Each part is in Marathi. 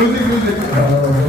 Música, música.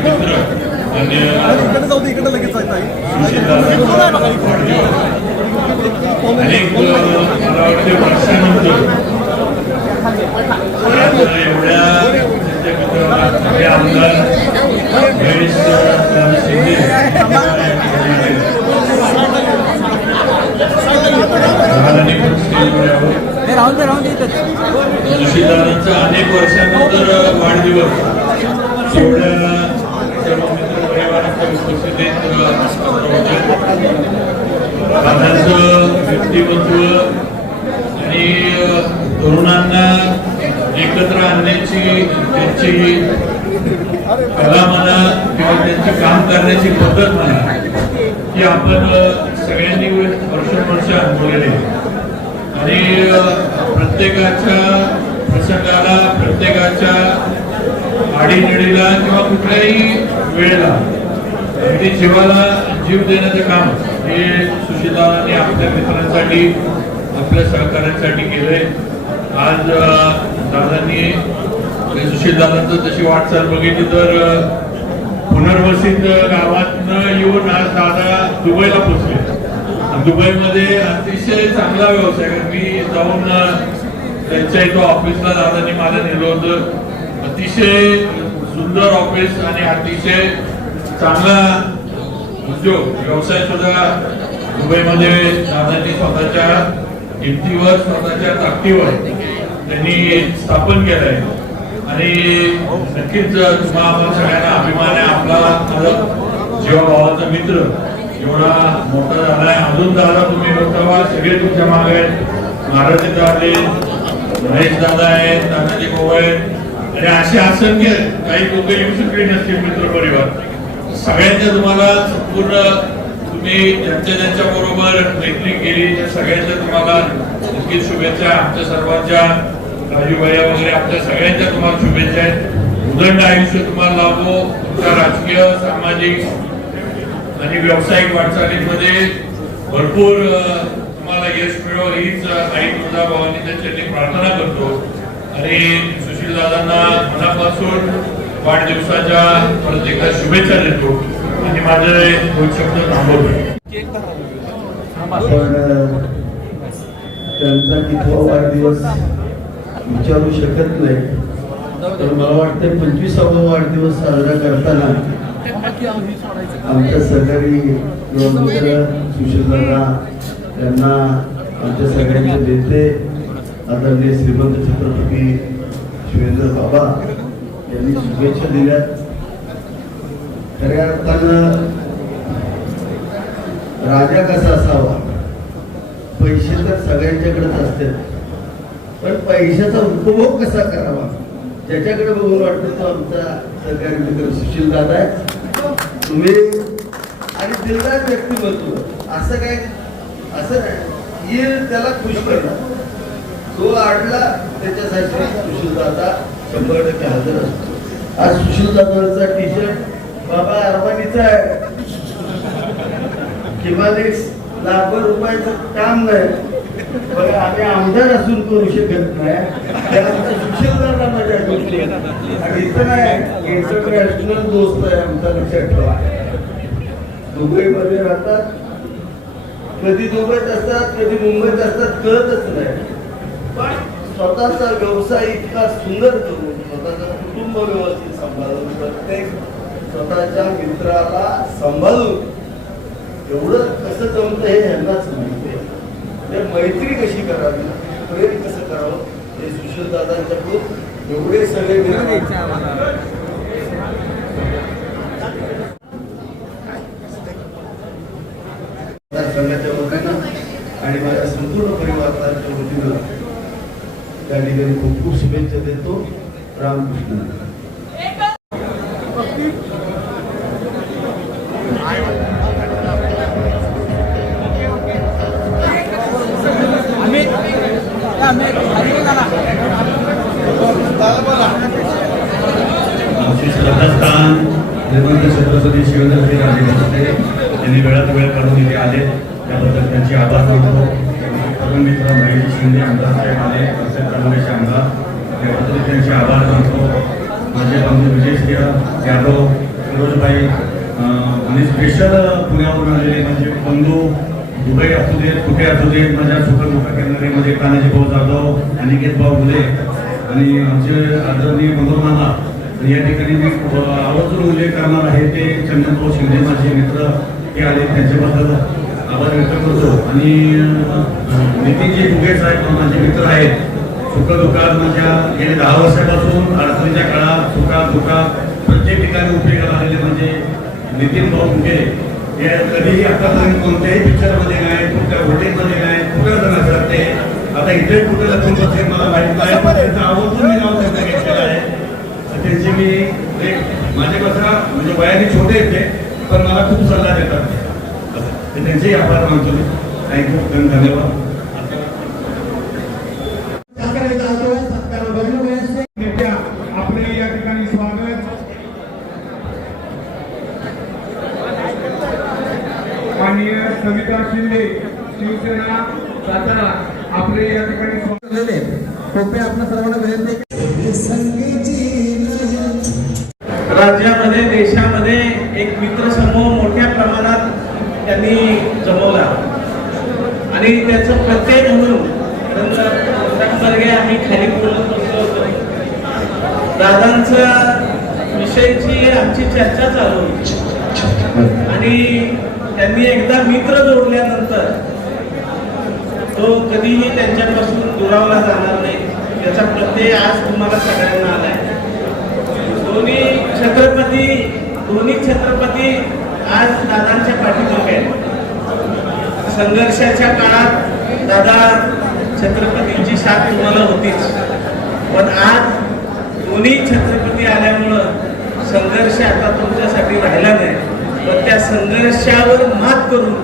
मित्र आणि जाऊ अनेक मला वाटते वर्षानंतर एवढ्या त्यांच्या आमदार गणेश शिंदे महाराणी राहून अनेक वर्षानंतर वाढदिवस. एवढ्या उपस्थितीत व्यक्तिमत्व आणि तरुणांना एकत्र आणण्याची त्यांची कला म्हणा किंवा त्यांची काम करण्याची पद्धत म्हणा की आपण सगळ्यांनी वर्षानुवर्ष अनुभवलेले आणि प्रत्येकाच्या प्रसंगाला प्रत्येकाच्या आडीनडीला किंवा कुठल्याही वेळेला अगदी जीवाला जीव देण्याचं काम हे सुशीलदादांनी आपल्या मित्रांसाठी आपल्या सहकाऱ्यांसाठी केलंय. आज अ, दादांनी सुशीलदादांचं तशी वाटचाल बघितली तर पुनर्वसित गावात न येऊन आज दादा दुबईला पोहोचले. दुबईमध्ये अतिशय चांगला व्यवसाय मी जाऊन त्यांच्या इथं ऑफिसला दादांनी मला नेलं होतं. अतिशय सुंदर ऑफिस आणि अतिशय चांगला उद्योग व्यवसाय सुद्धा मुंबईमध्ये दादांनी स्वतःच्या हिमतीवर स्वतःच्या ताकदीवर त्यांनी स्थापन केलं आहे आणि नक्कीच तुम्हाला आपण सगळ्यांना अभिमान आहे आपला जेव्हा भावाचा मित्र एवढा मोठा झाला आहे अजून दादा तुम्ही मोठा सगळे तुमच्या मागे आहेत. महाराज आले महेश दादा आहेत तानाजी भाऊ आहेत. आणि असे असंख्य काही लोक येऊ शकले नसतील मित्र परिवार सगळ्यांच्या तुम्हाला संपूर्ण तुम्ही ज्यांच्या ज्यांच्या बरोबर मैत्री केली त्या सगळ्यांच्या तुम्हाला नक्कीच शुभेच्छा. आमच्या सर्वांच्या राजूभाई वगैरे आपल्या सगळ्यांच्या तुम्हाला शुभेच्छा आहेत. उदंड आयुष्य तुम्हाला लाभो. तुमच्या राजकीय सामाजिक आणि व्यावसायिक वाटचालीमध्ये भरपूर तुम्हाला यश मिळो. हीच आई तुळजा भावानी त्यांच्या प्रार्थना करतो. आणि सुशील दादांना मनापासून वाढदिवसाच्या परत एकदा शुभेच्छा देतो. आणि माझे दोन शब्द थांबवतो. पण त्यांचा कितवा वाढदिवस विचारू शकत नाही. तर मला वाटतं पंचवीसावा वाढदिवस साजरा करताना आमच्या सहकारी युवा सुशीलदादा त्यांना आमच्या सगळ्यांचे नेते आदरणीय श्रीमंत छत्रपती शिवेंद्र बाबा यांनी शुभेच्छा दिल्या खऱ्या अर्थानं राजा कसा असावा? पैसे तर सगळ्यांच्याकडेच असतात. पण पैशाचा उपभोग कसा करावा? ज्याच्याकडे बघून वाटतं तो आमचा सरकारी मित्र सुशील दादा आहे. तुम्ही आणि दिलदार व्यक्तिमत्व. असं काय? असं नाही येईल त्याला खुश करणं. तो आडला त्याच्यासाठी सुशील दादा शंभर टक्के हजर असतो. आज सुशील दादांचा टी शर्ट बाबा अरबानीचा आहे. किमान एक लाखो रुपयाचं काम नाही. बघा आम्ही आमदार असून करू शकत नाही. त्याला आमचा सुशीलदारला मजा आणि इथं नाही इंटरनॅशनल दोस्त आहे आमचा लक्षात ठेवा दुबईमध्ये राहतात. कधी दुबईत असतात कधी मुंबईत असतात कळतच नाही. पण स्वतःचा व्यवसाय इतका सुंदर करून स्वतःचं कुटुंब व्यवस्थित सांभाळून प्रत्येक स्वतःच्या मित्राला सांभाळून एवढं कसं जमतं हे यांनाच माहिती आहे. तर मैत्री कशी करावी? प्रेम कसं करावं? हे सुशील दादांच्याकडून एवढे सगळे निर्माण संघाच्या वतीनं आणि माझ्या संपूर्ण परिवाराच्या वतीनं त्या ठिकाणी खूप खूप शुभेच्छा देतो रामकृष्ण आमचे छत्रपती शिवराजे राजे यांनी वेळात वेळ काढून इथे आले त्याबद्दल त्यांचे आभार मानतो मित्र महेश शिंदे आमदार साहेब आले तसेच तालुक्याचे आमदार त्याबद्दल त्यांचे आभार मानतो. माझे बंधू विजय यादव फिरोजबाई आणि स्पेशल पुण्यावरून आलेले म्हणजे बंधू दुबई असू देत कुठे असू देत माझ्या सुखदुखा केंद्रामध्ये करणारे कानाजी भाऊ जाधव अनिकेत भाऊ बुले आणि आमचे आदरणीय मनोरमाला या ठिकाणी मी आवर्जून उल्लेख करणार आहे ते चंद्रभाऊ शिंदे माझे मित्र हे आले त्यांच्याबद्दल. आभार व्यक्त करतो. आणि नितीनजी फुगे साहेब माझे मित्र आहेत. सुखदुःखात माझ्या गेल्या दहा वर्षापासून अडचणीच्या काळात सुखात दुःखात प्रत्येक ठिकाणी उपयोगाला आलेले म्हणजे नितीन भाऊ फुगे. हे कधीही आतापर्यंत कोणत्याही पिक्चरमध्ये नाही कुठल्या हॉटेलमध्ये नाही कुठं जण असतात ते आता इथे कुठे लपून बसले मला माहीत नाही. पण त्यांचं आवर्जून मी नाव त्यांचं घेतलेलं आहे. त्यांची मी एक माझे कसं म्हणजे वयाने छोटे आहेत ते पण मला खूप सल्ला देतात. तर त्यांचेही आभार मानतो मी थँक्यू धन्यवाद. नेत्या आपले या ठिकाणी स्वागत. माननीय सविता शिंदे शिवसेना सातारा आपले या ठिकाणी स्वागत. कृपया आपल्या सर्वांना विनंती राज्यामध्ये देशामध्ये एक मित्रसमूह मोठ्या प्रमाणात त्यांनी जमवला. आणि त्याचं प्रत्यय म्हणून आम्ही खाली बोलत बसलो होतो. दादांच्या विषयीची आमची चर्चा चालू होती. आणि त्यांनी एकदा मित्र जोडल्यानंतर तो कधीही त्यांच्यापासून दुरावला जाणार नाही. याचा प्रत्यय आज तुम्हाला सगळ्यांना आलाय. दोन्ही छत्रपती दोन्ही छत्रपती आज दादांच्या पाठीमागे संघर्षाच्या काळात दादा छत्रपतींची साथ तुम्हाला होतीच. पण आज दोन्ही छत्रपती आल्यामुळं संघर्ष आता तुमच्यासाठी राहिला नाही. पण त्या संघर्षावर मात करून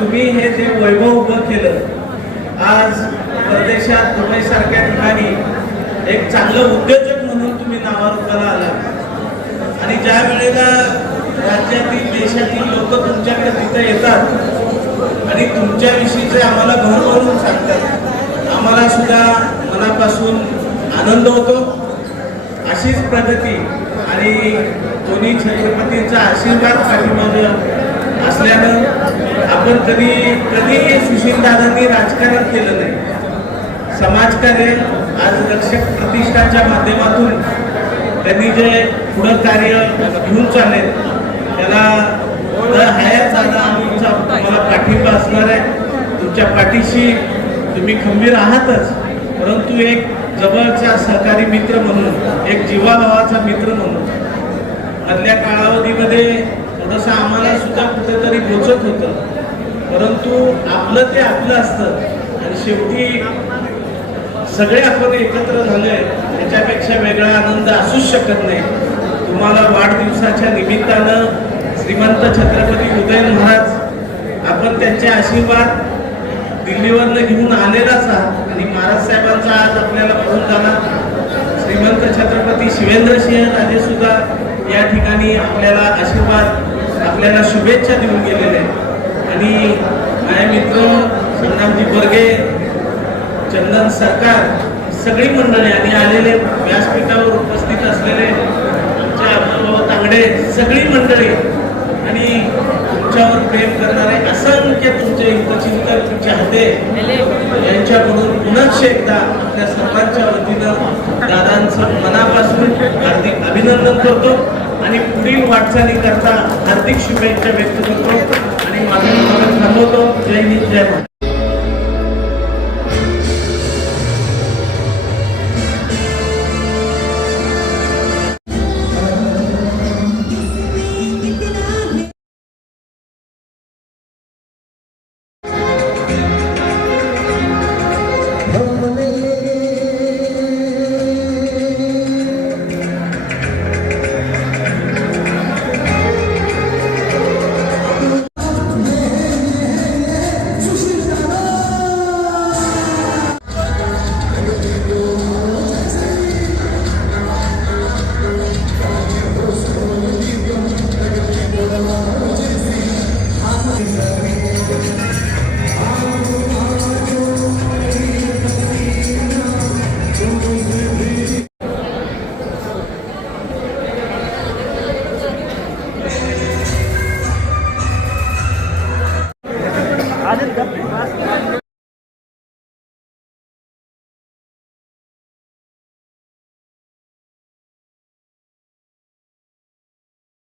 तुम्ही हे जे वैभव उभं केलं आज परदेशात दुबईसारख्या ठिकाणी एक चांगलं उद्योजक म्हणून तुम्ही नावारूपाला आला आणि ज्या वेळेला राज्यातील देशातील लोक तुमच्याकडे तिथे येतात आणि तुमच्याविषयीचे आम्हाला भरभरून सांगतात आम्हाला सुद्धा मनापासून आनंद होतो. अशीच प्रगती आणि दोन्ही छत्रपतींचा आशीर्वाद पाठीमागे असल्यानं आपण कधी कधी सुशीलदादांनी राजकारण केलं नाही. समाजकार्य आज रक्षक प्रतिष्ठानच्या माध्यमातून त्यांनी जे पुढं कार्य घेऊन चालले त्याला दर हयात दादा तुमचा तुम्हाला पाठिंबा असणार आहे. तुमच्या पाठीशी तुम्ही खंबीर आहातच. परंतु एक जवळचा सहकारी मित्र म्हणून एक जीवाभावाचा मित्र म्हणून मधल्या कालावधीमध्ये थोडंसं आम्हाला सुद्धा कुठेतरी पोचत होतं. परंतु आपलं ते आपलं असतं. आणि शेवटी सगळे आपण एकत्र झाले त्याच्यापेक्षा वेगळा आनंद असूच शकत नाही. तुम्हाला वाढदिवसाच्या निमित्तानं श्रीमंत छत्रपती उदय महाराज आपण त्यांचे आशीर्वाद दिल्लीवरनं घेऊन आलेलाच आहात. आणि महाराज साहेबांचा आज आपल्याला फोन झाला. श्रीमंत छत्रपती शिवेंद्रसिंह राजे सुद्धा या ठिकाणी आपल्याला आशीर्वाद आपल्याला शुभेच्छा देऊन गेलेले आहेत. आणि माझे मित्र संग्रामजी बर्गे चंदन सरकार सगळी मंडळी आणि आलेले व्यासपीठावर उपस्थित असलेले आमच्या अब्दुलभाऊ तांगडे सगळी मंडळी आणि तुमच्यावर प्रेम करणारे असंख्य तुमचे यांच्याकडून पुनश्च एकदा आपल्या सर्वांच्या वतीनं दादांचं मनापासून हार्दिक अभिनंदन करतो आणि पुढील वाटचाली करता हार्दिक शुभेच्छा व्यक्त करतो आणि माझं थांबवतो. जय हिंद जय महाराष्ट्र.